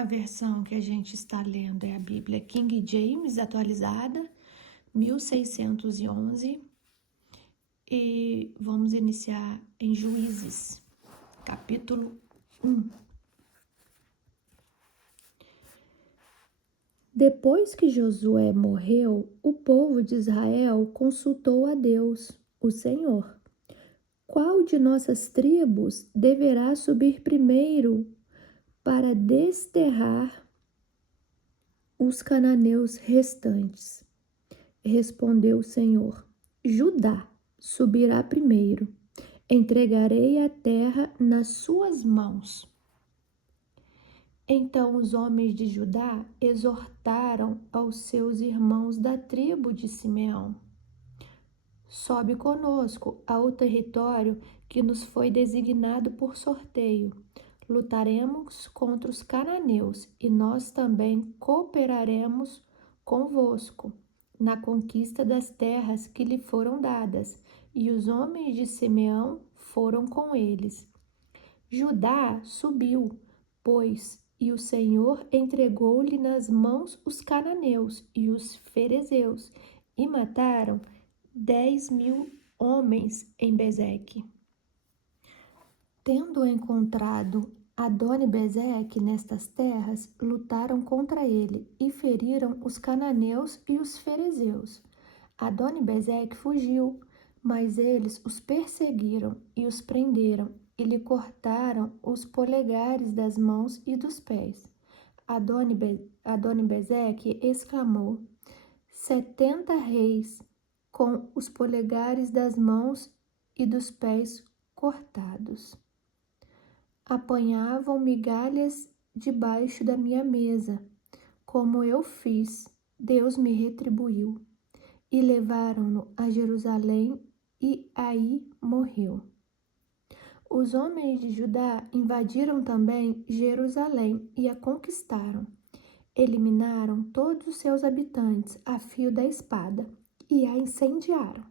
A versão que a gente está lendo é a Bíblia King James atualizada, 1611, e vamos iniciar em Juízes, capítulo 1. Depois que Josué morreu, o povo de Israel consultou a Deus, o Senhor. Qual de nossas tribos deverá subir primeiro para desterrar os cananeus restantes? Respondeu o Senhor: Judá subirá primeiro. Entregarei a terra nas suas mãos. Então os homens de Judá exortaram aos seus irmãos da tribo de Simeão: Sobe conosco ao território que nos foi designado por sorteio. Lutaremos contra os cananeus e nós também cooperaremos convosco na conquista das terras que lhe foram dadas. E os homens de Simeão foram com eles. Judá subiu, pois, e o Senhor entregou-lhe nas mãos os cananeus e os ferezeus, e mataram 10.000 homens em Bezeque. Tendo encontrado Adoni-Bezeque nestas terras, lutaram contra ele e feriram os cananeus e os ferezeus. Adoni-Bezeque fugiu, mas eles os perseguiram e os prenderam e lhe cortaram os polegares das mãos e dos pés. Adoni-Bezeque exclamou: 70 reis com os polegares das mãos e dos pés cortados apanhavam migalhas debaixo da minha mesa. Como eu fiz, Deus me retribuiu. E levaram-no a Jerusalém, e aí morreu. Os homens de Judá invadiram também Jerusalém e a conquistaram. Eliminaram todos os seus habitantes a fio da espada e a incendiaram.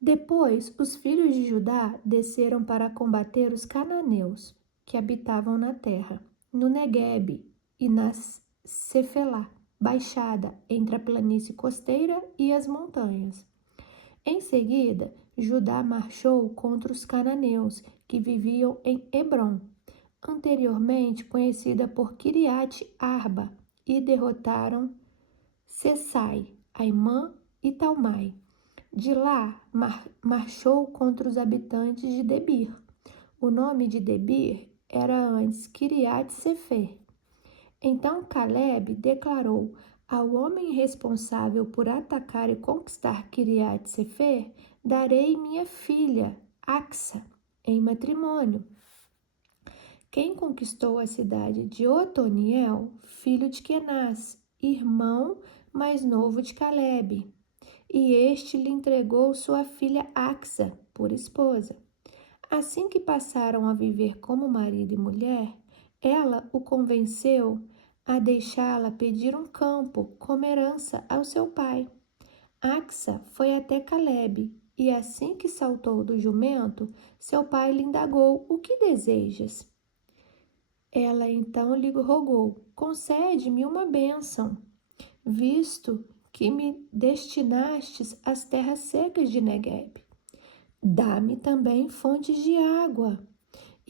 Depois, os filhos de Judá desceram para combater os cananeus, que habitavam na terra, no Neguebe e na Cefelá, baixada entre a planície costeira e as montanhas. Em seguida, Judá marchou contra os cananeus, que viviam em Hebrom, anteriormente conhecida por Kiriat Arba, e derrotaram Sesai, Aimã e Talmai. De lá, marchou contra os habitantes de Debir. O nome de Debir era antes Kiriat Sefer. Então Caleb declarou ao homem responsável por atacar e conquistar Kiriat Sefer: darei minha filha, Axa, em matrimônio. Quem conquistou a cidade de Otoniel, filho de Kenaz, irmão mais novo de Caleb, e este lhe entregou sua filha Axa por esposa. Assim que passaram a viver como marido e mulher, ela o convenceu a deixá-la pedir um campo como herança ao seu pai. Axa foi até Caleb, e assim que saltou do jumento, seu pai lhe indagou: o que desejas? Ela então lhe rogou: concede-me uma bênção, visto que me destinastes às terras secas de Neguebe. Dá-me também fontes de água.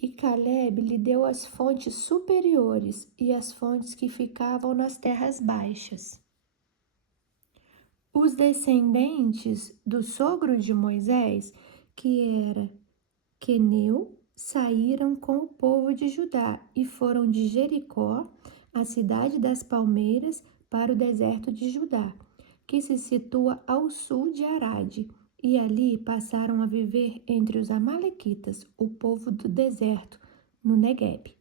E Caleb lhe deu as fontes superiores e as fontes que ficavam nas terras baixas. Os descendentes do sogro de Moisés, que era Queneu, saíram com o povo de Judá e foram de Jericó, a cidade das palmeiras, para o deserto de Judá, que se situa ao sul de Arade, e ali passaram a viver entre os amalequitas, o povo do deserto, no Neguebe.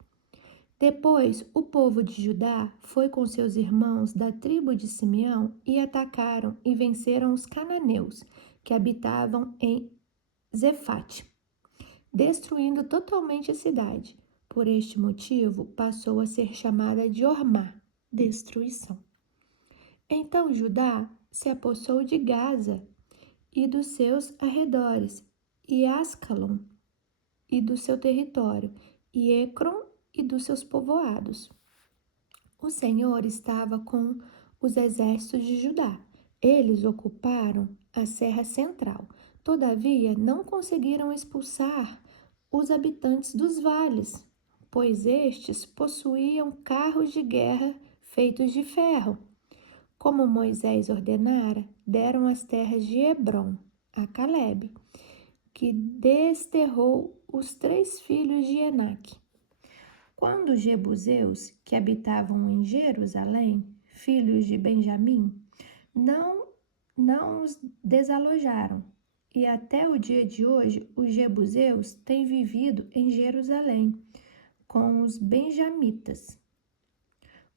Depois, o povo de Judá foi com seus irmãos da tribo de Simeão e atacaram e venceram os cananeus, que habitavam em Zefate, destruindo totalmente a cidade. Por este motivo, passou a ser chamada de Ormá, destruição. Então Judá se apossou de Gaza e dos seus arredores, e Ascalon e do seu território, e Ecrom e dos seus povoados. O Senhor estava com os exércitos de Judá. Eles ocuparam a Serra Central. Todavia, não conseguiram expulsar os habitantes dos vales, pois estes possuíam carros de guerra feitos de ferro. Como Moisés ordenara, deram as terras de Hebrom a Calebe, que desterrou os 3 filhos de Enaque. Quando os jebuseus, que habitavam em Jerusalém, filhos de Benjamim, não os desalojaram, e até o dia de hoje os jebuseus têm vivido em Jerusalém com os benjamitas.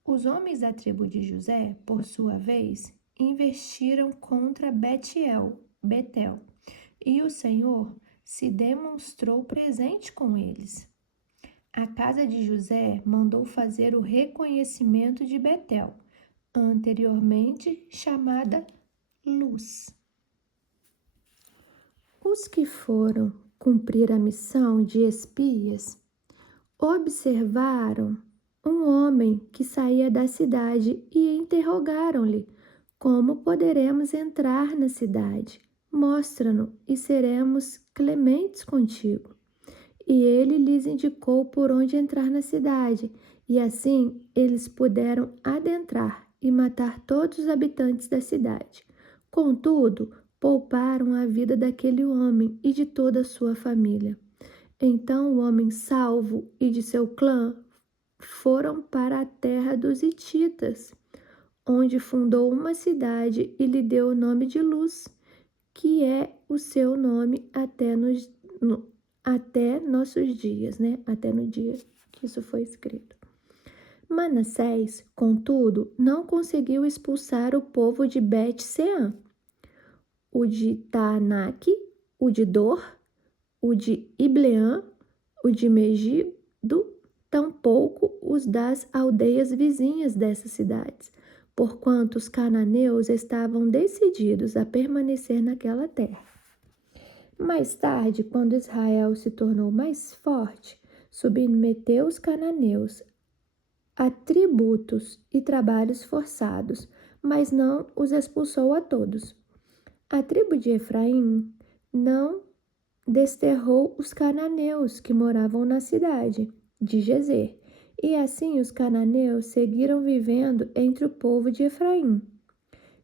Os homens da tribo de José, por sua vez, investiram contra Betel, e o Senhor se demonstrou presente com eles. A casa de José mandou fazer o reconhecimento de Betel, anteriormente chamada Luz. Os que foram cumprir a missão de espias observaram um homem que saía da cidade e interrogaram-lhe: como poderemos entrar na cidade? Mostra-nos e seremos clementes contigo. E ele lhes indicou por onde entrar na cidade, e assim eles puderam adentrar e matar todos os habitantes da cidade. Contudo, pouparam a vida daquele homem e de toda a sua família. Então o homem salvo e de seu clã foram para a terra dos Hititas, onde fundou uma cidade e lhe deu o nome de Luz, que é o seu nome até nossos dias, né? Até no dia que isso foi escrito. Manassés, contudo, não conseguiu expulsar o povo de Bet-Seã, o de Taanaque, o de Dor, o de Ibleã, o de Megido, tampouco os das aldeias vizinhas dessas cidades, porquanto os cananeus estavam decididos a permanecer naquela terra. Mais tarde, quando Israel se tornou mais forte, submeteu os cananeus a tributos e trabalhos forçados, mas não os expulsou a todos. A tribo de Efraim não desterrou os cananeus que moravam na cidade de Gezer, e assim os cananeus seguiram vivendo entre o povo de Efraim.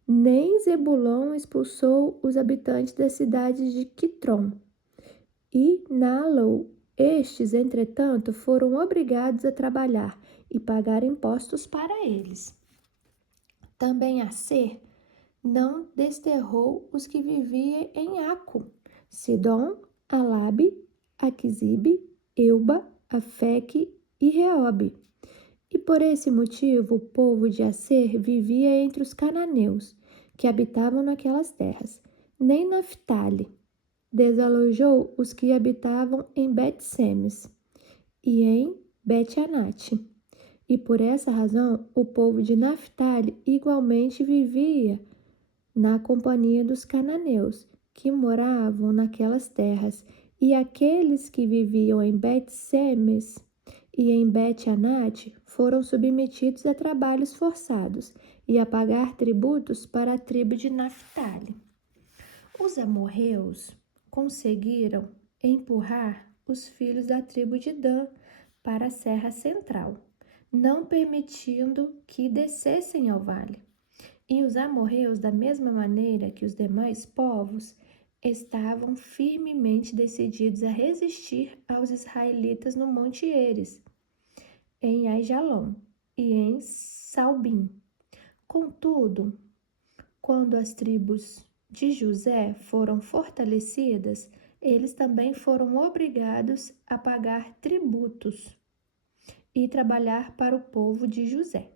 Nem Zebulon expulsou os habitantes das cidades de Quitrom e Naalol. Estes, entretanto, foram obrigados a trabalhar e pagar impostos para eles. Também Aser não desterrou os que viviam em Aco, Sidom, Alabe, Aquisibe, Euba, Afeque e Reobe. E por esse motivo o povo de Aser vivia entre os cananeus, que habitavam naquelas terras. Nem Naphtali desalojou os que habitavam em Bet-Semes e em Bet-Anate. E por essa razão o povo de Naphtali igualmente vivia na companhia dos cananeus, que moravam naquelas terras, e aqueles que viviam em Bet-Semes e em Bet-Anate foram submetidos a trabalhos forçados e a pagar tributos para a tribo de Naphtali. Os amorreus conseguiram empurrar os filhos da tribo de Dan para a Serra Central, não permitindo que descessem ao vale. E os amorreus, da mesma maneira que os demais povos, estavam firmemente decididos a resistir aos israelitas no Monte Heres, em Aijalon e em Salbim. Contudo, quando as tribos de José foram fortalecidas, eles também foram obrigados a pagar tributos e trabalhar para o povo de José.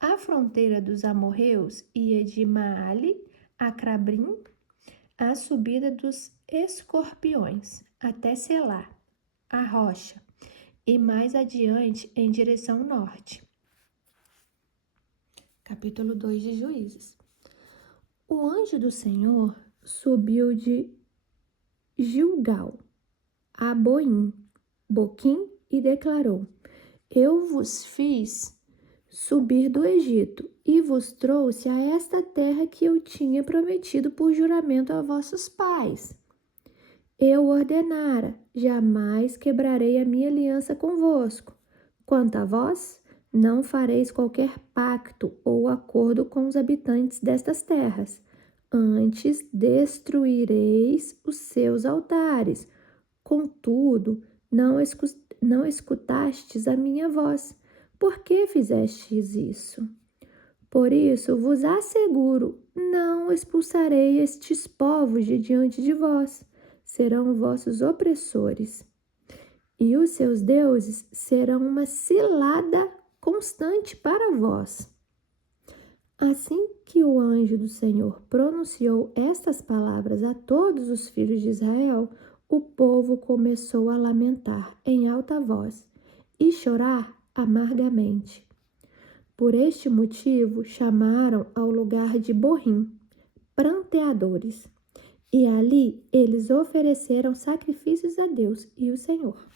A fronteira dos amorreus ia de Maale a Crabrim, a subida dos escorpiões até Selá, a rocha, e mais adiante em direção norte. Capítulo 2 de Juízes. O anjo do Senhor subiu de Gilgal a Boquim e declarou: Eu vos fiz subir do Egito e vos trouxe a esta terra que eu tinha prometido por juramento a vossos pais. Eu ordenara, jamais quebrarei a minha aliança convosco. Quanto a vós, não fareis qualquer pacto ou acordo com os habitantes destas terras. Antes destruireis os seus altares. Contudo, não escutastes a minha voz. Por que fizestes isso? Por isso vos asseguro, não expulsarei estes povos de diante de vós. Serão vossos opressores. E os seus deuses serão uma cilada constante para vós. Assim que o anjo do Senhor pronunciou estas palavras a todos os filhos de Israel, o povo começou a lamentar em alta voz e chorar amargamente. Por este motivo, chamaram ao lugar de Borim, pranteadores, e ali eles ofereceram sacrifícios a Deus e o Senhor.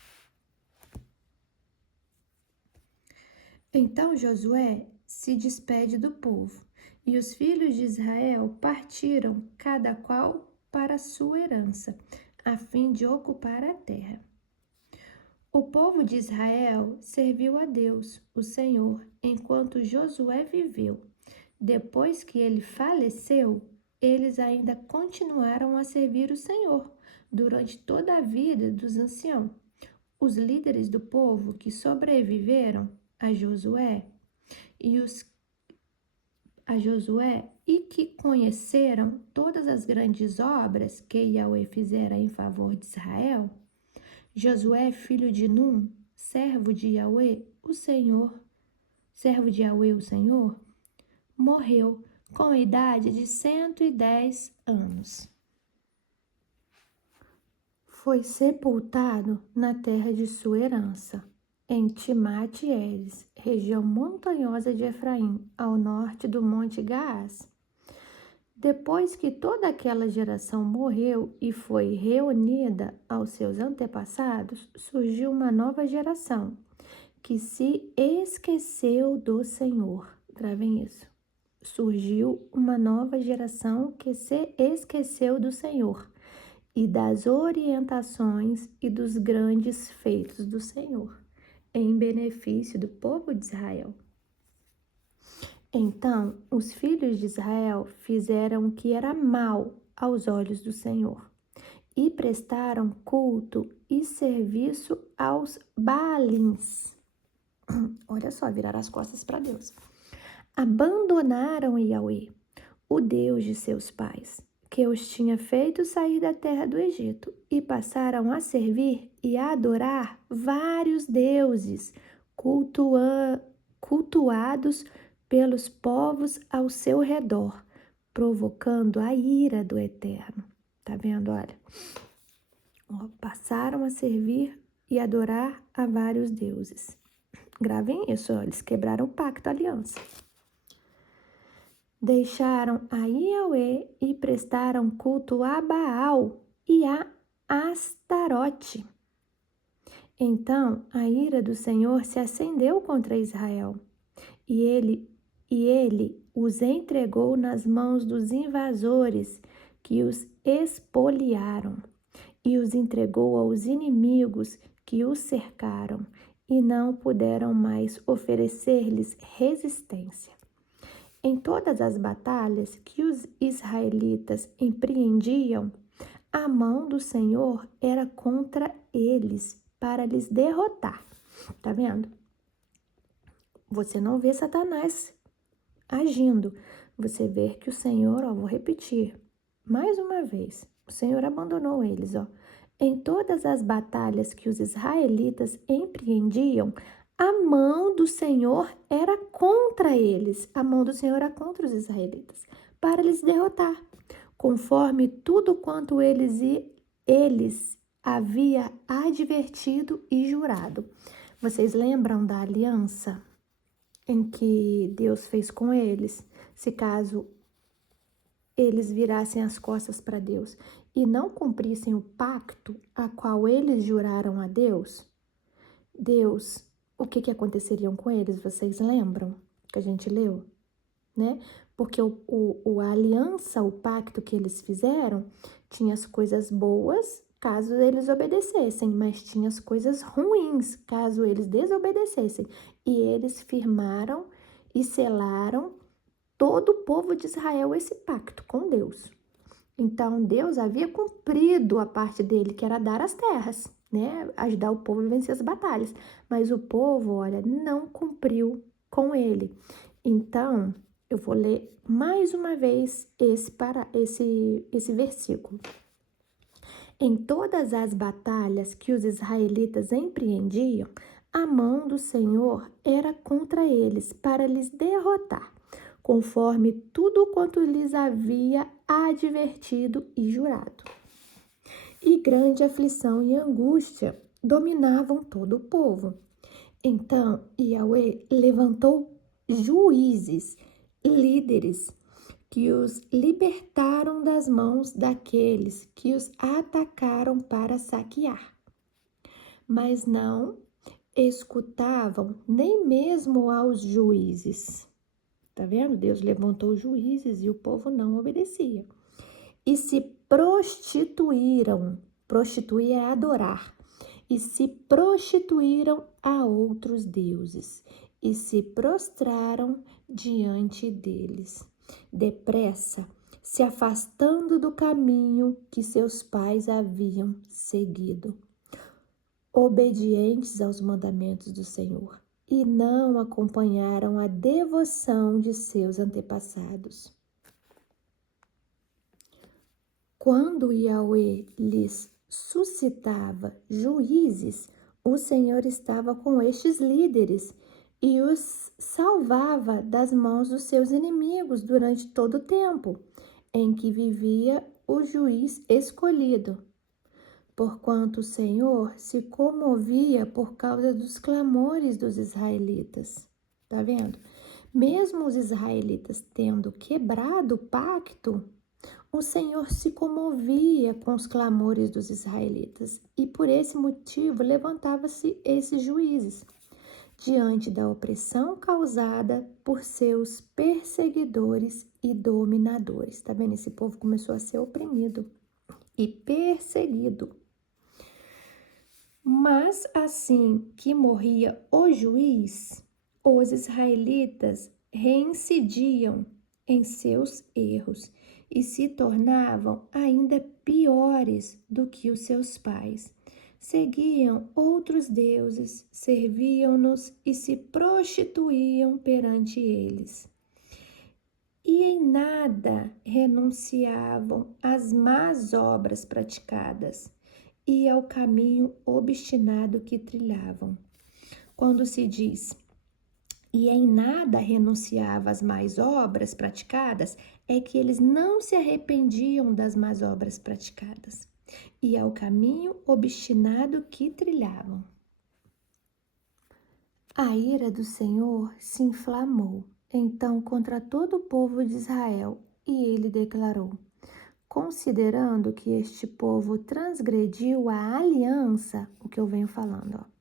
Então Josué se despede do povo, e os filhos de Israel partiram, cada qual para a sua herança, a fim de ocupar a terra. O povo de Israel serviu a Deus, o Senhor, enquanto Josué viveu. Depois que ele faleceu, eles ainda continuaram a servir o Senhor durante toda a vida dos anciãos. Os líderes do povo que sobreviveram a Josué e que conheceram todas as grandes obras que Yahweh fizera em favor de Israel, Josué, filho de Num, servo de Yahweh, o Senhor, morreu com a idade de 110 anos. Foi sepultado na terra de sua herança, em Timate-Heres, região montanhosa de Efraim, ao norte do Monte Gaás. Depois que toda aquela geração morreu e foi reunida aos seus antepassados, surgiu uma nova geração que se esqueceu do Senhor. Gravem isso. Surgiu uma nova geração que se esqueceu do Senhor e das orientações e dos grandes feitos do Senhor, em benefício do povo de Israel. Então, os filhos de Israel fizeram o que era mal aos olhos do Senhor e prestaram culto e serviço aos Baalins. Olha só, viraram as costas para Deus. Abandonaram Yahweh, o Deus de seus pais, que os tinha feito sair da terra do Egito, e passaram a servir e a adorar vários deuses, cultuados pelos povos ao seu redor, provocando a ira do Eterno. Tá vendo? Olha, passaram a servir e adorar a vários deuses. Gravem isso, ó, eles quebraram o pacto, a aliança. Deixaram a Yahweh e prestaram culto a Baal e a Astarote. Então a ira do Senhor se acendeu contra Israel, e ele os entregou nas mãos dos invasores, que os espoliaram, e os entregou aos inimigos que os cercaram, e não puderam mais oferecer-lhes resistência. Em todas as batalhas que os israelitas empreendiam, a mão do Senhor era contra eles para lhes derrotar. Tá vendo? Você não vê Satanás agindo. Você vê que o Senhor, ó, vou repetir mais uma vez, o Senhor abandonou eles, ó. Em todas as batalhas que os israelitas empreendiam, a mão do Senhor era contra eles. A mão do Senhor era contra os israelitas, para lhes derrotar, conforme tudo quanto eles havia advertido e jurado. Vocês lembram da aliança em que Deus fez com eles? Se caso eles virassem as costas para Deus e não cumprissem o pacto a qual eles juraram a Deus, Deus o que aconteceria com eles, vocês lembram? Que a gente leu, né? Porque a aliança, o pacto que eles fizeram, tinha as coisas boas, caso eles obedecessem, mas tinha as coisas ruins, caso eles desobedecessem. E eles firmaram e selaram todo o povo de Israel esse pacto com Deus. Então, Deus havia cumprido a parte dele, que era dar as terras, né? Ajudar o povo a vencer as batalhas. Mas o povo, olha, não cumpriu com ele. Então, eu vou ler mais uma vez esse versículo. Em todas as batalhas que os israelitas empreendiam, a mão do Senhor era contra eles, para lhes derrotar, conforme tudo quanto lhes havia advertido e jurado. E grande aflição e angústia dominavam todo o povo. Então Yahweh levantou juízes, líderes, que os libertaram das mãos daqueles que os atacaram para saquear. Mas não escutavam nem mesmo aos juízes. Tá vendo? Deus levantou juízes e o povo não obedecia. E se prostituíram. Prostituir é adorar. E se prostituíram a outros deuses. E se prostraram diante deles. Depressa, se afastando do caminho que seus pais haviam seguido, obedientes aos mandamentos do Senhor, e não acompanharam a devoção de seus antepassados. Quando Yahweh lhes suscitava juízes, o Senhor estava com estes líderes e os salvava das mãos dos seus inimigos durante todo o tempo em que vivia o juiz escolhido. Porquanto o Senhor se comovia por causa dos clamores dos israelitas. Tá vendo? Mesmo os israelitas tendo quebrado o pacto, o Senhor se comovia com os clamores dos israelitas e por esse motivo levantava-se esses juízes diante da opressão causada por seus perseguidores e dominadores. Tá vendo? Esse povo começou a ser oprimido e perseguido. Mas assim que morria o juiz, os israelitas reincidiam em seus erros e se tornavam ainda piores do que os seus pais. Seguiam outros deuses, serviam-nos e se prostituíam perante eles. E em nada renunciavam às más obras praticadas e ao caminho obstinado que trilhavam. Quando se diz e em nada renunciava às más obras praticadas, é que eles não se arrependiam das más obras praticadas e ao caminho obstinado que trilhavam. A ira do Senhor se inflamou, então, contra todo o povo de Israel, e ele declarou: considerando que este povo transgrediu a aliança, o que eu venho falando, ó.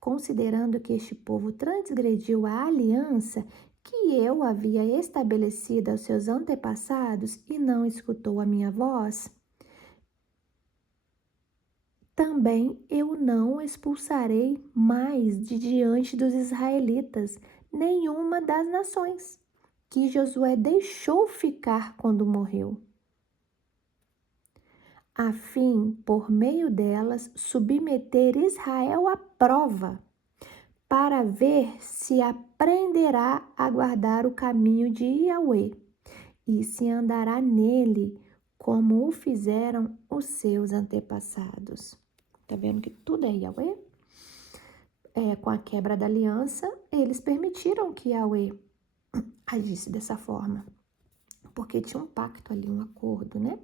Considerando que este povo transgrediu a aliança que eu havia estabelecido aos seus antepassados e não escutou a minha voz, também eu não expulsarei mais de diante dos israelitas nenhuma das nações que Josué deixou ficar quando morreu, a fim, por meio delas, submeter Israel à prova, para ver se aprenderá a guardar o caminho de Yahweh e se andará nele, como o fizeram os seus antepassados. Tá vendo que tudo é Yahweh? Com a quebra da aliança, eles permitiram que Yahweh agisse dessa forma, porque tinha um pacto ali, um acordo, né?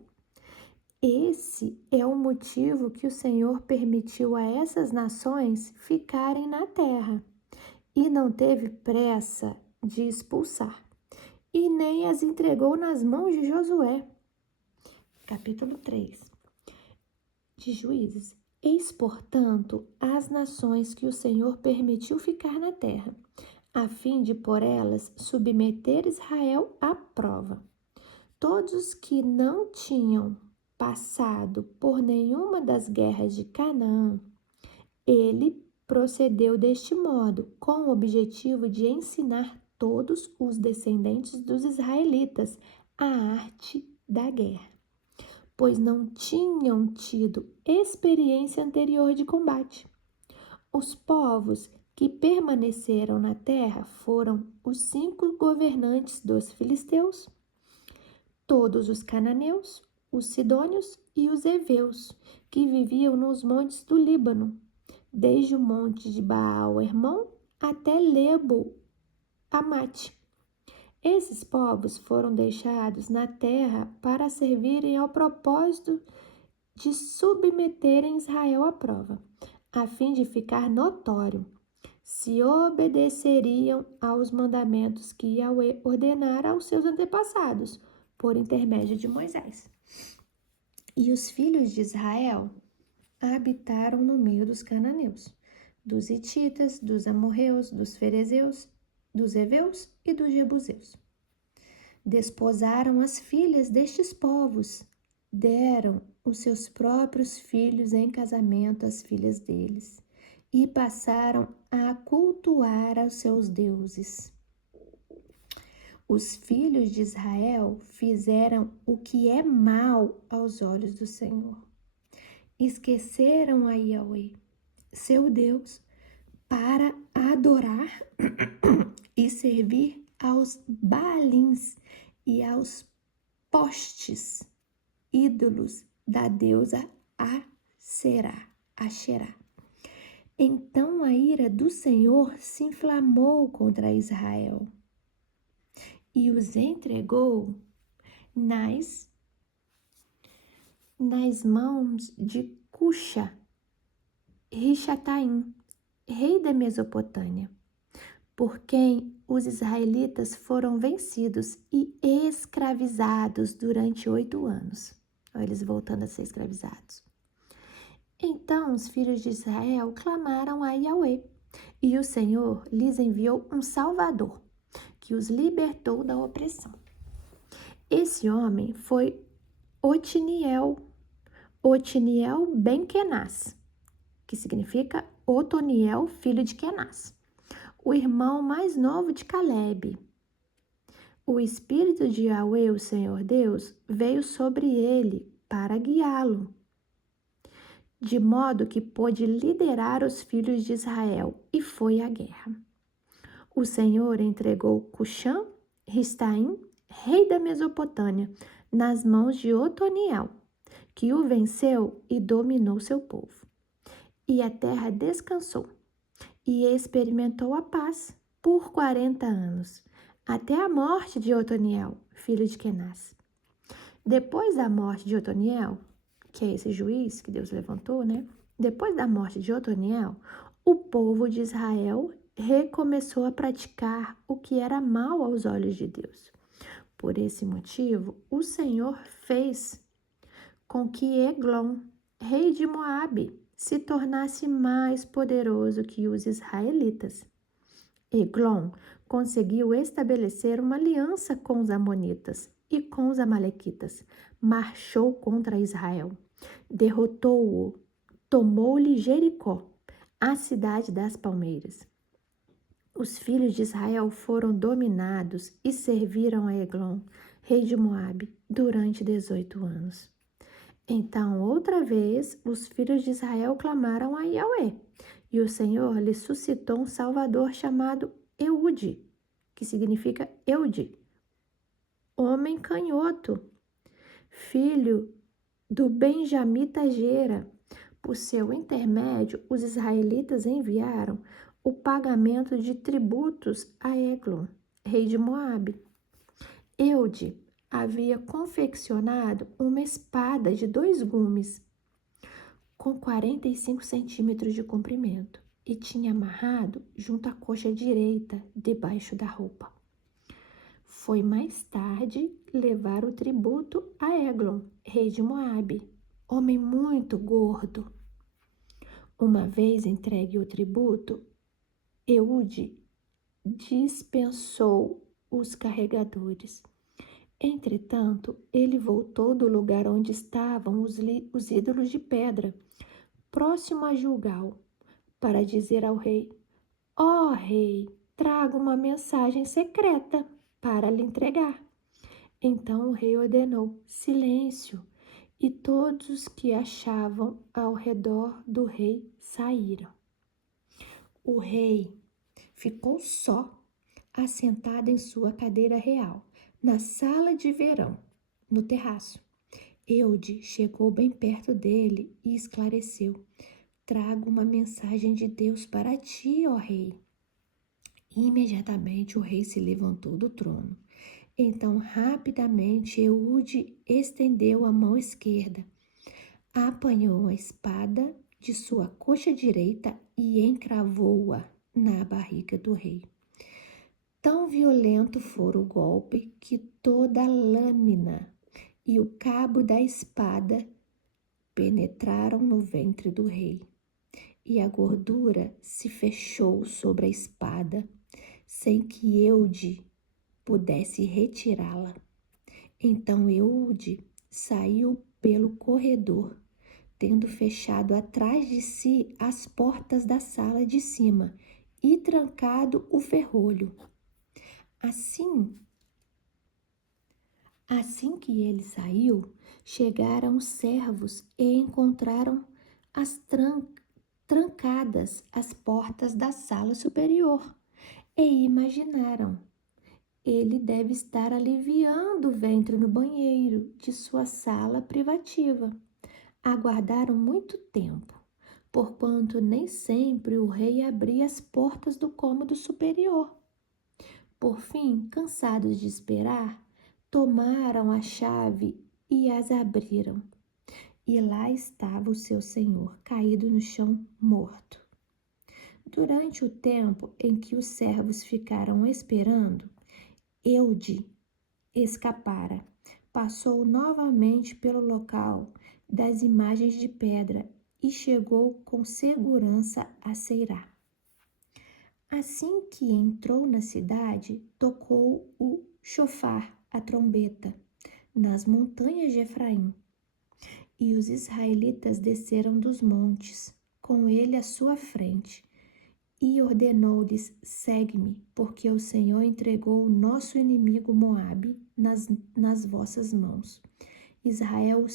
Esse é o motivo que o Senhor permitiu a essas nações ficarem na terra e não teve pressa de expulsar, e nem as entregou nas mãos de Josué. Capítulo 3 de Juízes. Eis, portanto, as nações que o Senhor permitiu ficar na terra, a fim de por elas submeter Israel à prova. Todos que não tinham passado por nenhuma das guerras de Canaã, ele procedeu deste modo, com o objetivo de ensinar todos os descendentes dos israelitas a arte da guerra, pois não tinham tido experiência anterior de combate. Os povos que permaneceram na terra foram os 5 governantes dos filisteus, todos os cananeus, os sidônios e os heveus, que viviam nos montes do Líbano, desde o monte de Baal-Hermon até Lebo-Amate. Esses povos foram deixados na terra para servirem ao propósito de submeterem Israel à prova, a fim de ficar notório se obedeceriam aos mandamentos que Yahweh ordenara aos seus antepassados, por intermédio de Moisés. E os filhos de Israel habitaram no meio dos cananeus, dos hititas, dos amorreus, dos ferezeus, dos heveus e dos jebuseus. Desposaram as filhas destes povos, deram os seus próprios filhos em casamento às filhas deles e passaram a cultuar aos seus deuses. Os filhos de Israel fizeram o que é mal aos olhos do Senhor. Esqueceram a Yahweh, seu Deus, para adorar e servir aos Baalins e aos postes, ídolos da deusa Asherá. Então a ira do Senhor se inflamou contra Israel e os entregou nas mãos de Cuxa-Rishataim, rei da Mesopotâmia, por quem os israelitas foram vencidos e escravizados durante 8 anos. Olha, eles voltando a ser escravizados. Então os filhos de Israel clamaram a Yahweh, e o Senhor lhes enviou um Salvador, que os libertou da opressão. Esse homem foi Otiniel ben Kenaz, que significa Otoniel, filho de Kenaz, o irmão mais novo de Calebe. O Espírito de Yahweh, o Senhor Deus, veio sobre ele para guiá-lo, de modo que pôde liderar os filhos de Israel, e foi à guerra. O Senhor entregou Cuxã-Ristaim, rei da Mesopotâmia, nas mãos de Otoniel, que o venceu e dominou seu povo. E a terra descansou e experimentou a paz por 40 anos, até a morte de Otoniel, filho de Kenaz. Depois da morte de Otoniel, que é esse juiz que Deus levantou, né? Depois da morte de Otoniel, o povo de Israel recomeçou a praticar o que era mal aos olhos de Deus. Por esse motivo, o Senhor fez com que Eglon, rei de Moabe, se tornasse mais poderoso que os israelitas. Eglon conseguiu estabelecer uma aliança com os amonitas e com os amalequitas, marchou contra Israel, derrotou-o, tomou-lhe Jericó, a cidade das palmeiras. Os filhos de Israel foram dominados e serviram a Eglon, rei de Moabe, durante 18 anos. Então, outra vez, os filhos de Israel clamaram a Yahweh, e o Senhor lhes suscitou um salvador chamado Eude, que significa Eude, homem canhoto, filho do benjamita Gera. Por seu intermédio, os israelitas enviaram o pagamento de tributos a Eglon, rei de Moabe. Eude havia confeccionado uma espada de 2 gumes, com 45 centímetros de comprimento, e tinha amarrado junto à coxa direita, debaixo da roupa. Foi mais tarde levar o tributo a Eglon, rei de Moabe, homem muito gordo. Uma vez entregue o tributo, Eude dispensou os carregadores. Entretanto, ele voltou do lugar onde estavam os ídolos de pedra, próximo a Gilgal, para dizer ao rei: Ó rei, trago uma mensagem secreta para lhe entregar. Então o rei ordenou silêncio, e todos os que achavam ao redor do rei saíram. O rei ficou só, assentado em sua cadeira real, na sala de verão, no terraço. Eude chegou bem perto dele e esclareceu: Trago uma mensagem de Deus para ti, ó rei. Imediatamente o rei se levantou do trono. Então, rapidamente, Eude estendeu a mão esquerda, apanhou a espada de sua coxa direita e encravou-a na barriga do rei. Tão violento fora o golpe que toda a lâmina e o cabo da espada penetraram no ventre do rei, e a gordura se fechou sobre a espada, sem que Eude pudesse retirá-la. Então Eude saiu pelo corredor, tendo fechado atrás de si as portas da sala de cima e trancado o ferrolho. Assim que ele saiu, chegaram os servos e encontraram trancadas as portas da sala superior e imaginaram: ele deve estar aliviando o ventre no banheiro de sua sala privativa. Aguardaram muito tempo, porquanto nem sempre o rei abria as portas do cômodo superior. Por fim, cansados de esperar, tomaram a chave e as abriram. E lá estava o seu senhor, caído no chão, morto. Durante o tempo em que os servos ficaram esperando, Eude escapara. Passou novamente pelo local das imagens de pedra e chegou com segurança a Seirá. Assim que entrou na cidade, tocou o chofar, a trombeta, nas montanhas de Efraim. E os israelitas desceram dos montes, com ele à sua frente, e ordenou-lhes: segue-me, porque o Senhor entregou o nosso inimigo Moabe nas vossas mãos. Israel o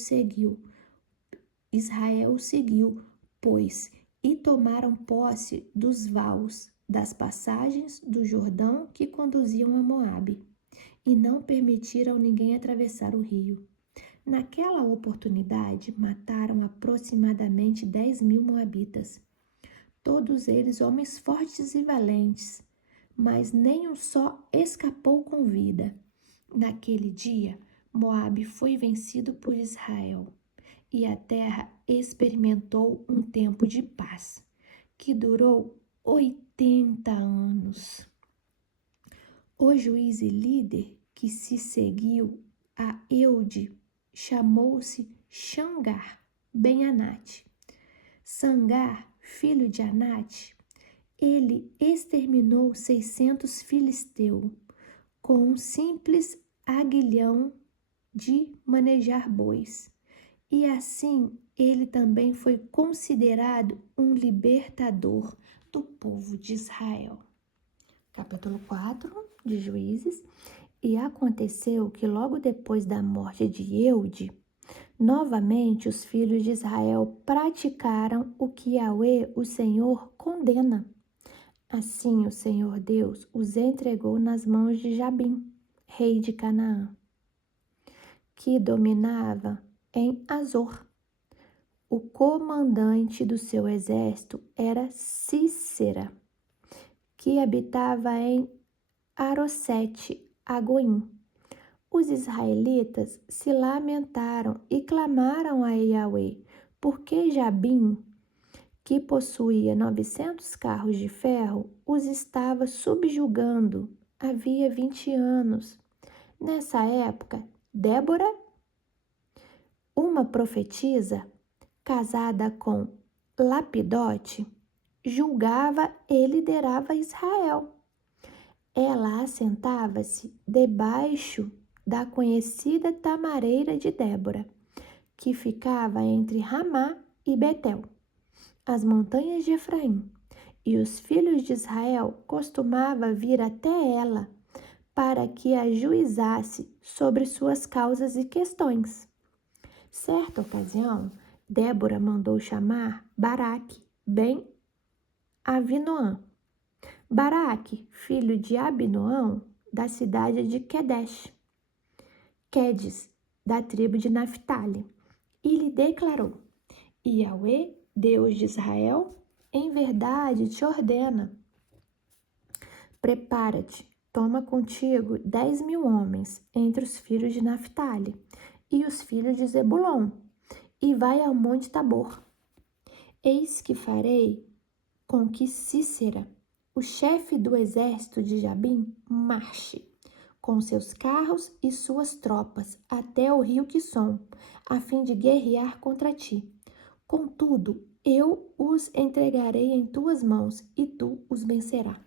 seguiu, pois, e tomaram posse dos vaus, das passagens do Jordão que conduziam a Moabe, e não permitiram ninguém atravessar o rio. Naquela oportunidade, mataram aproximadamente 10.000 moabitas, todos eles homens fortes e valentes, mas nenhum só escapou com vida. Naquele dia, Moabe foi vencido por Israel, e a terra experimentou um tempo de paz, que durou 80 anos. O juiz e líder que se seguiu a Eude chamou-se Xangar ben Anate. Sangar, filho de Anate, ele exterminou 600 filisteus com um simples aguilhão de manejar bois. E assim ele também foi considerado um libertador do povo de Israel. Capítulo 4 de Juízes. E aconteceu que logo depois da morte de Eude, novamente os filhos de Israel praticaram o que Yahweh, o Senhor, condena. Assim o Senhor Deus os entregou nas mãos de Jabim, rei de Canaã, que dominava em Azor. O comandante do seu exército era Cícera, que habitava em Arosete Agoim. Os israelitas se lamentaram e clamaram a Yahweh, porque Jabim, que possuía 900 carros de ferro, os estava subjugando havia 20 anos. Nessa época, Débora, uma profetisa, casada com Lapidote julgava e liderava Israel. Ela assentava-se debaixo da conhecida tamareira de Débora, que ficava entre Ramá e Betel, as montanhas de Efraim. E os filhos de Israel costumavam vir até ela para que a juizasse sobre suas causas e questões. Certa ocasião, Débora mandou chamar Baraque, ben Avinoam. Baraque, filho de Abinoão, da cidade de Quedes, da tribo de Naphtali, e lhe declarou: Yahweh, Deus de Israel, em verdade te ordena: prepara-te, toma contigo 10.000 homens entre os filhos de Naphtali e os filhos de Zebulon, e vai ao monte Tabor. Eis que farei com que Cícera, o chefe do exército de Jabim, marche com seus carros e suas tropas até o rio Quisson, a fim de guerrear contra ti. Contudo, eu os entregarei em tuas mãos e tu os vencerás.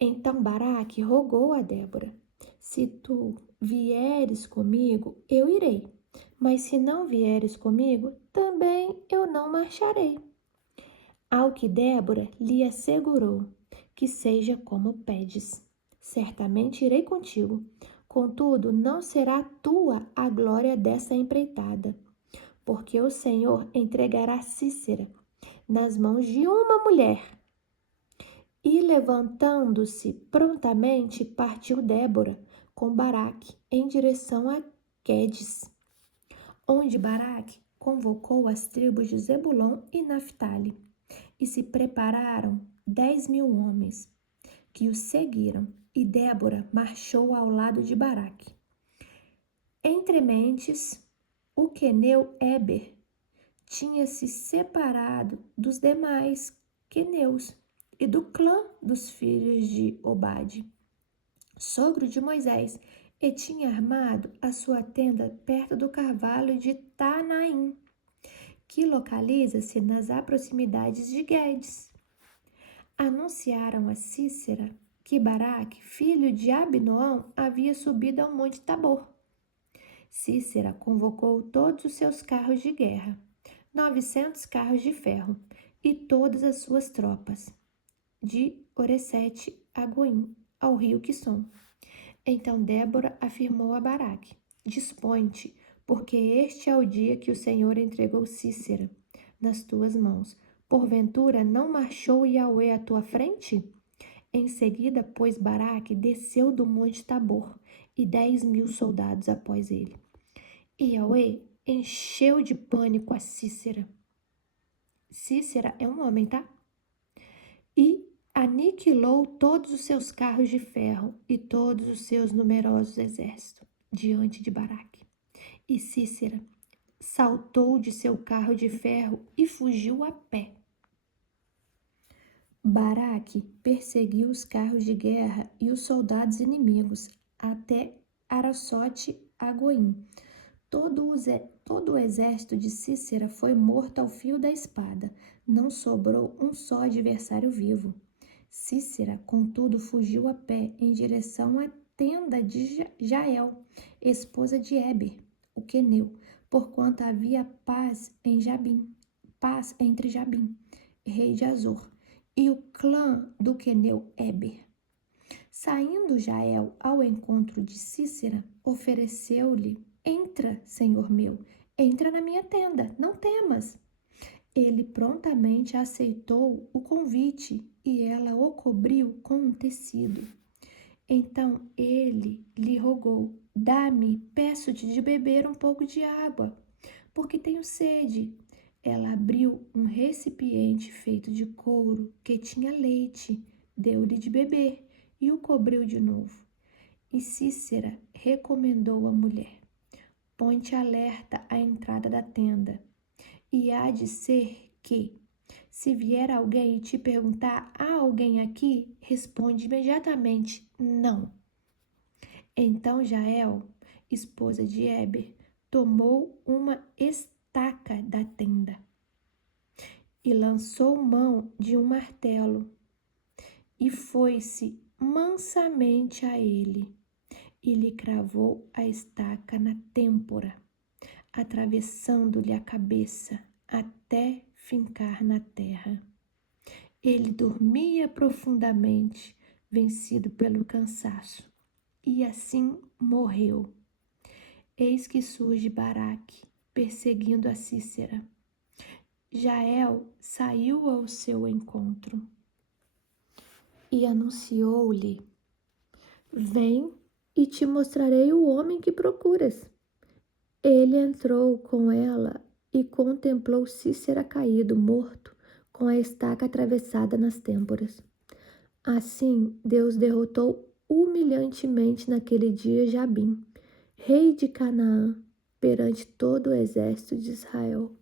Então Baraque rogou a Débora: se tu vieres comigo, eu irei, mas se não vieres comigo, também eu não marcharei. Ao que Débora lhe assegurou: que seja como pedes. Certamente irei contigo. Contudo, não será tua a glória dessa empreitada, porque o Senhor entregará Cícera nas mãos de uma mulher. E levantando-se prontamente, partiu Débora com Baraque em direção a Quedes, onde Baraque convocou as tribos de Zebulon e Naphtali. E se prepararam 10.000 homens, que o seguiram, e Débora marchou ao lado de Baraque. Entre mentes, o queneu Éber tinha se separado dos demais queneus e do clã dos filhos de Obade, sogro de Moisés, e tinha armado a sua tenda perto do carvalho de Tanaim, que localiza-se nas proximidades de Guedes. Anunciaram a Cícera que Baraque, filho de Abinoão, havia subido ao monte Tabor. Cícera convocou todos os seus carros de guerra, 900 carros de ferro, e todas as suas tropas, de Oresete a Goim, ao rio Quisson. Então Débora afirmou a Baraque: dispõe-te, porque este é o dia que o Senhor entregou Cícera nas tuas mãos. Porventura não marchou Yahweh à tua frente? Em seguida, pois, Baraque desceu do monte Tabor, e 10.000 soldados após ele. E Yahweh encheu de pânico a Cícera. Cícera é um homem, tá? E aniquilou todos os seus carros de ferro e todos os seus numerosos exércitos diante de Baraque. E Cícera saltou de seu carro de ferro e fugiu a pé. Baraque perseguiu os carros de guerra e os soldados inimigos até Araçote-Agoim. Todo o exército de Cícera foi morto ao fio da espada. Não sobrou um só adversário vivo. Cícera, contudo, fugiu a pé em direção à tenda de Jael, esposa de Éber, o queneu, porquanto havia paz entre Jabim, rei de Azor, e o clã do queneu Éber. Saindo Jael ao encontro de Cícera, ofereceu-lhe: entra, senhor meu, entra na minha tenda, não temas. Ele prontamente aceitou o convite e ela o cobriu com um tecido. Então ele lhe rogou: dá-me, peço-te de beber um pouco de água, porque tenho sede. Ela abriu um recipiente feito de couro que tinha leite, deu-lhe de beber e o cobriu de novo. E Cícera recomendou à mulher: põe-te alerta à entrada da tenda, e há de ser que, se vier alguém e te perguntar: há alguém aqui? Responde imediatamente: não. Então Jael, esposa de Éber, tomou uma estaca da tenda e lançou mão de um martelo, e foi-se mansamente a ele, e lhe cravou a estaca na têmpora, atravessando-lhe a cabeça até fincar na terra. Ele dormia profundamente, vencido pelo cansaço, e assim morreu. Eis que surge Baraque, perseguindo a Cícera. Jael saiu ao seu encontro e anunciou-lhe: Vem e te mostrarei o homem que procuras. Ele entrou com ela e contemplou Cícera caído, morto, com a estaca atravessada nas têmporas. Assim, Deus derrotou humilhantemente naquele dia Jabim, rei de Canaã, perante todo o exército de Israel.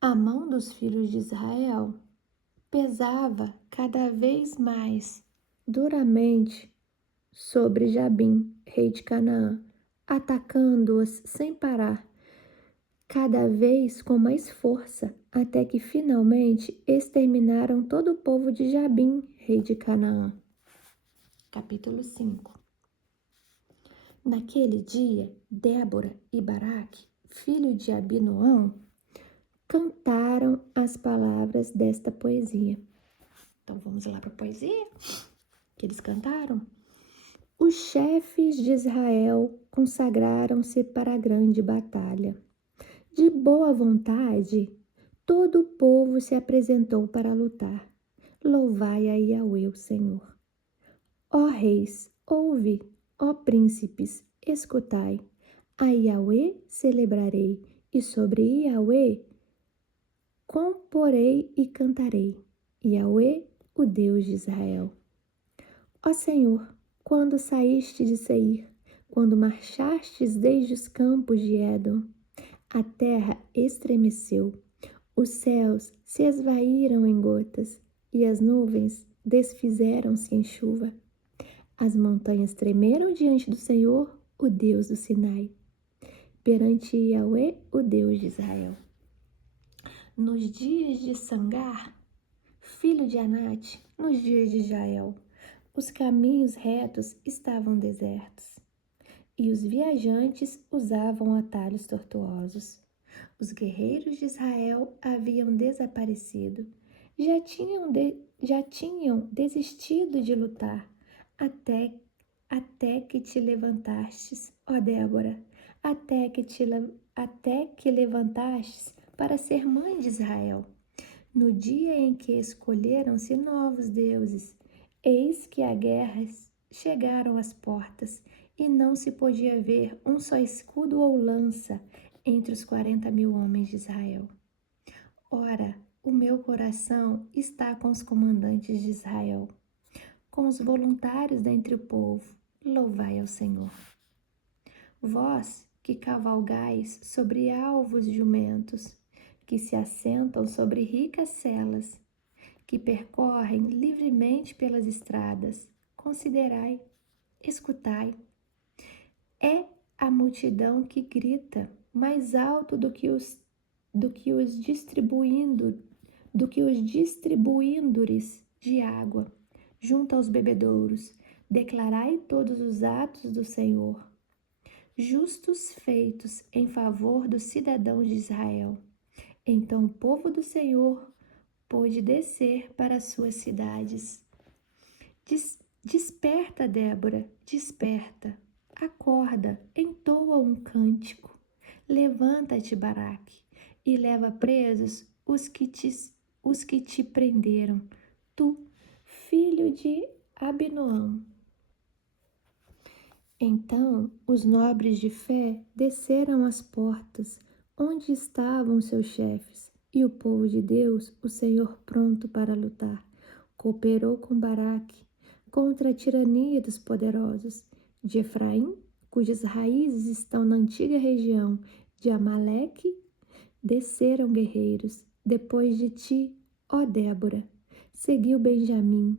A mão dos filhos de Israel pesava cada vez mais duramente sobre Jabim, rei de Canaã, atacando-os sem parar, cada vez com mais força, até que finalmente exterminaram todo o povo de Jabim, rei de Canaã. Capítulo 5. Naquele dia, Débora e Baraque, filho de Abinoão, cantaram as palavras desta poesia. Então vamos lá para a poesia que eles cantaram. Os chefes de Israel consagraram-se para a grande batalha. De boa vontade, todo o povo se apresentou para lutar. Louvai a Yahweh, o Senhor. Ó reis, ouve, ó príncipes, escutai. A Yahweh celebrarei, e sobre Yahweh comporei e cantarei. Yahweh, o Deus de Israel. Ó Senhor, quando saíste de Seir, quando marchastes desde os campos de Édom, a terra estremeceu, os céus se esvaíram em gotas, e as nuvens desfizeram-se em chuva. As montanhas tremeram diante do Senhor, o Deus do Sinai, perante Yahweh, o Deus de Israel. Nos dias de Sangar, filho de Anate, nos dias de Jael, os caminhos retos estavam desertos, e os viajantes usavam atalhos tortuosos. Os guerreiros de Israel haviam desaparecido, já tinham desistido de lutar, até que te levantastes, ó Débora, até que levantastes para ser mãe de Israel. No dia em que escolheram-se novos deuses, eis que a guerra chegaram às portas, e não se podia ver um só escudo ou lança entre os 40.000 homens de Israel. Ora, o meu coração está com os comandantes de Israel, com os voluntários dentre o povo. Louvai ao Senhor. Vós que cavalgais sobre alvos jumentos, que se assentam sobre ricas celas, que percorrem livremente pelas estradas, considerai, escutai. É a multidão que grita mais alto do que os distribuindores de água junto aos bebedouros. Declarai todos os atos do Senhor, justos feitos em favor dos cidadãos de Israel. Então o povo do Senhor pôde descer para as suas cidades. Desperta, Débora, desperta. Acorda, entoa um cântico. Levanta-te, Baraque, e leva presos os que te prenderam. Tu, filho de Abinoão. Então os nobres de fé desceram às portas, onde estavam seus chefes, e o povo de Deus, o Senhor pronto para lutar, cooperou com Baraque contra a tirania dos poderosos de Efraim, cujas raízes estão na antiga região de Amaleque. Desceram guerreiros depois de ti, ó Débora. Seguiu Benjamim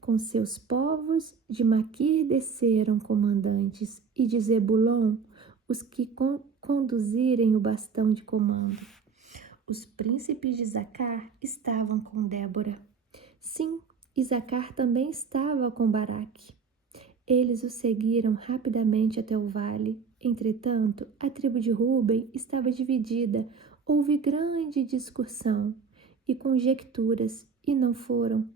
com seus povos, de Maquir desceram comandantes, e de Zebulon os que conduzirem o bastão de comando. Os príncipes de Isacar estavam com Débora. Sim, Isacar também estava com Baraque. Eles o seguiram rapidamente até o vale. Entretanto, a tribo de Ruben estava dividida. Houve grande discussão e conjecturas, e não foram.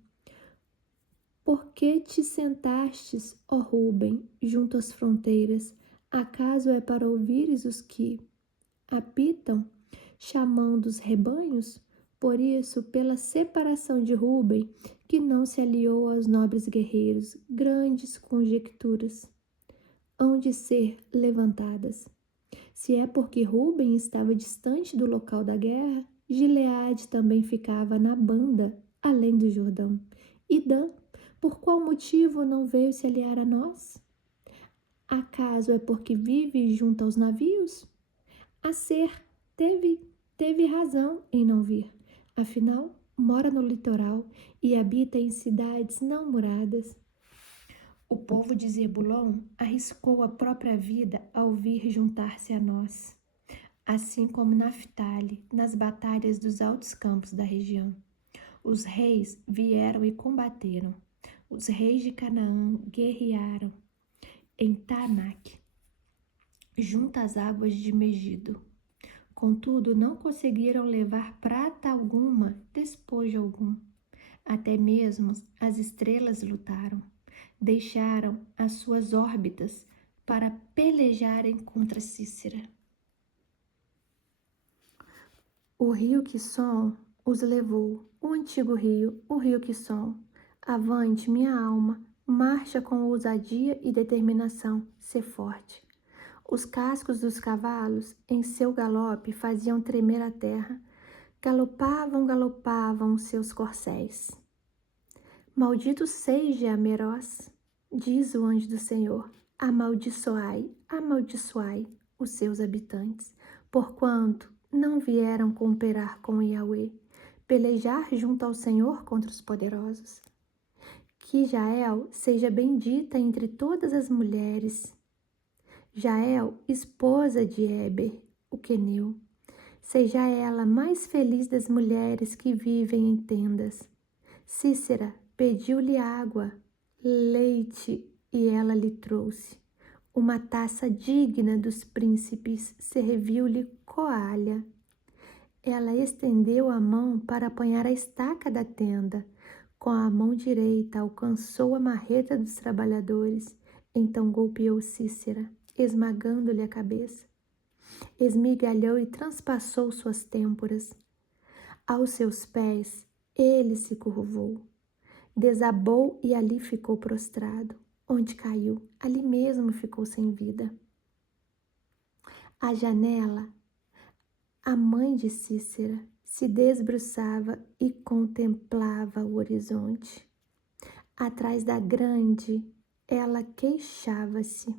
Por que te sentastes, ó Ruben, junto às fronteiras? Acaso é para ouvires os que habitam, chamando os rebanhos? Por isso, pela separação de Ruben, que não se aliou aos nobres guerreiros, grandes conjecturas hão de ser levantadas. Se é porque Ruben estava distante do local da guerra, Gileade também ficava na banda, além do Jordão. E Dan, por qual motivo não veio se aliar a nós? Acaso é porque vive junto aos navios? Aser teve razão em não vir. Afinal, mora no litoral e habita em cidades não muradas. O povo de Zebulon arriscou a própria vida ao vir juntar-se a nós, assim como Naftali, nas batalhas dos altos campos da região. Os reis vieram e combateram. Os reis de Canaã guerrearam em Taanac, junto às águas de Megido. Contudo, não conseguiram levar prata alguma, despojo algum. Até mesmo as estrelas lutaram. Deixaram as suas órbitas para pelejarem contra Cícera. O rio Quisson os levou, o antigo rio, o rio Quisson. Avante, minha alma, marcha com ousadia e determinação, sê forte. Os cascos dos cavalos, em seu galope, faziam tremer a terra. Galopavam os seus corcéis. Maldito seja Meroz, diz o anjo do Senhor. Amaldiçoai os seus habitantes, porquanto não vieram cooperar com Yahweh, pelejar junto ao Senhor contra os poderosos. Que Jael seja bendita entre todas as mulheres. Jael, esposa de Eber, o queneu, seja ela mais feliz das mulheres que vivem em tendas. Cícera pediu-lhe água, leite, e ela lhe trouxe. Uma taça digna dos príncipes serviu-lhe coalha. Ela estendeu a mão para apanhar a estaca da tenda. Com a mão direita alcançou a marreta dos trabalhadores. Então golpeou Cícera, esmagando-lhe a cabeça. Esmigalhou e transpassou suas têmporas. Aos seus pés, ele se curvou. Desabou e ali ficou prostrado. Onde caiu, ali mesmo ficou sem vida. À janela, a mãe de Cícera se debruçava e contemplava o horizonte. Atrás da grande, ela queixava-se.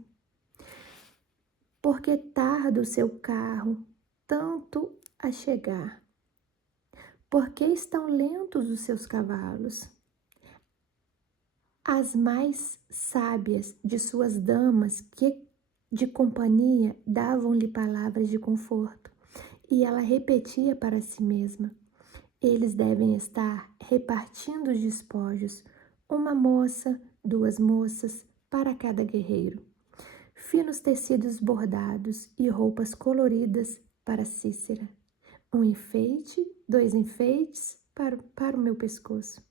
Por que tarda o seu carro tanto a chegar? Por que estão lentos os seus cavalos? As mais sábias de suas damas que de companhia davam-lhe palavras de conforto, e ela repetia para si mesma: eles devem estar repartindo os despojos, uma moça, 2 moças para cada guerreiro. Finos tecidos bordados e roupas coloridas para Cícera. 1 enfeite, 2 enfeites para o meu pescoço.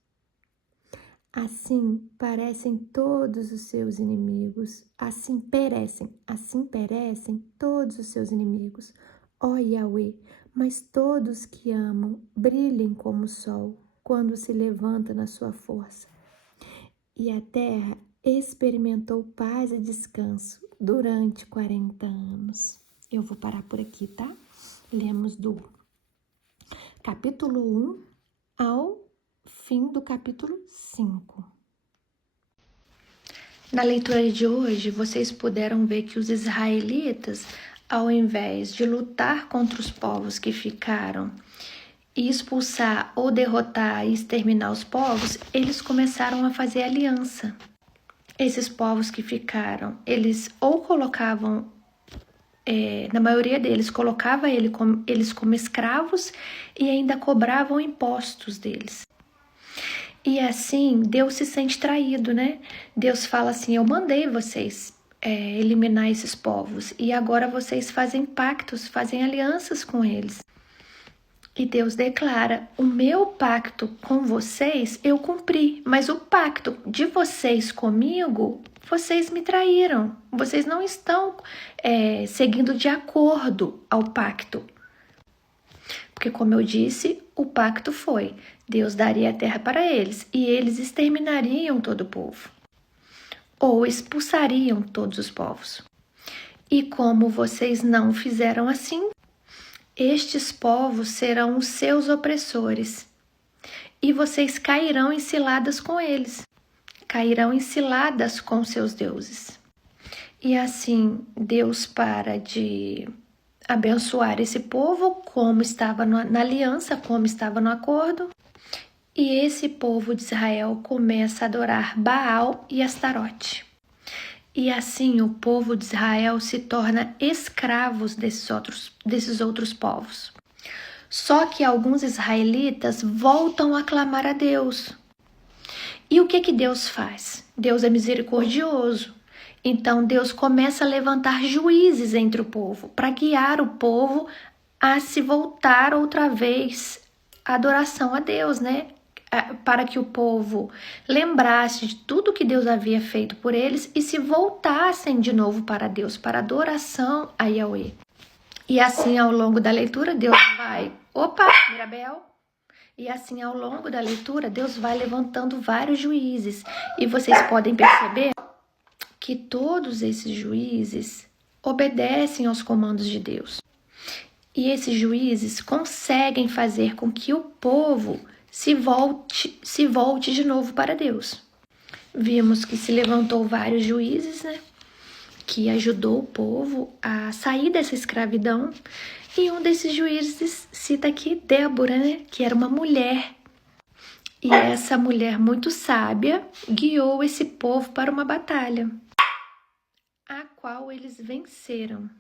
Assim perecem todos os seus inimigos. Assim perecem todos os seus inimigos. Ó Yahweh, mas todos que amam brilhem como o sol quando se levanta na sua força. E a terra experimentou paz e descanso durante 40 anos. Eu vou parar por aqui, tá? Lemos do capítulo 1 ao fim do capítulo 5. Na leitura de hoje, vocês puderam ver que os israelitas, ao invés de lutar contra os povos que ficaram e expulsar ou derrotar e exterminar os povos, eles começaram a fazer aliança. Esses povos que ficaram, eles ou colocavam na maioria deles, colocava eles como escravos e ainda cobravam impostos deles. E assim, Deus se sente traído, né? Deus fala assim, eu mandei vocês eliminar esses povos e agora vocês fazem pactos, fazem alianças com eles. E Deus declara, o meu pacto com vocês eu cumpri, mas o pacto de vocês comigo, vocês me traíram. Vocês não estão seguindo de acordo ao pacto. Porque, como eu disse, o pacto foi, Deus daria a terra para eles e eles exterminariam todo o povo. Ou expulsariam todos os povos. E como vocês não fizeram assim, estes povos serão os seus opressores. E vocês cairão em ciladas com eles. Cairão em ciladas com seus deuses. E assim, Deus para de abençoar esse povo, como estava na aliança, como estava no acordo. E esse povo de Israel começa a adorar Baal e Astarote. E assim o povo de Israel se torna escravos desses outros povos. Só que alguns israelitas voltam a clamar a Deus. E o que Deus faz? Deus é misericordioso. Então Deus começa a levantar juízes entre o povo, para guiar o povo a se voltar outra vez à adoração a Deus, né? Para que o povo lembrasse de tudo que Deus havia feito por eles e se voltassem de novo para Deus, para a adoração a Yahweh. E assim, ao longo da leitura, Deus vai... Opa, Mirabel! E assim, ao longo da leitura, Deus vai levantando vários juízes. E vocês podem perceber que todos esses juízes obedecem aos comandos de Deus. E esses juízes conseguem fazer com que o povo se volte de novo para Deus. Vimos que se levantou vários juízes, né? Que ajudou o povo a sair dessa escravidão. E um desses juízes cita aqui Débora, né? Que era uma mulher. E essa mulher muito sábia guiou esse povo para uma batalha, a qual eles venceram.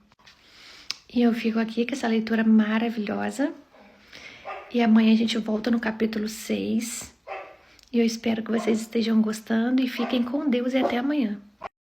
E eu fico aqui com essa leitura maravilhosa. E amanhã a gente volta no capítulo 6. E eu espero que vocês estejam gostando e fiquem com Deus e até amanhã.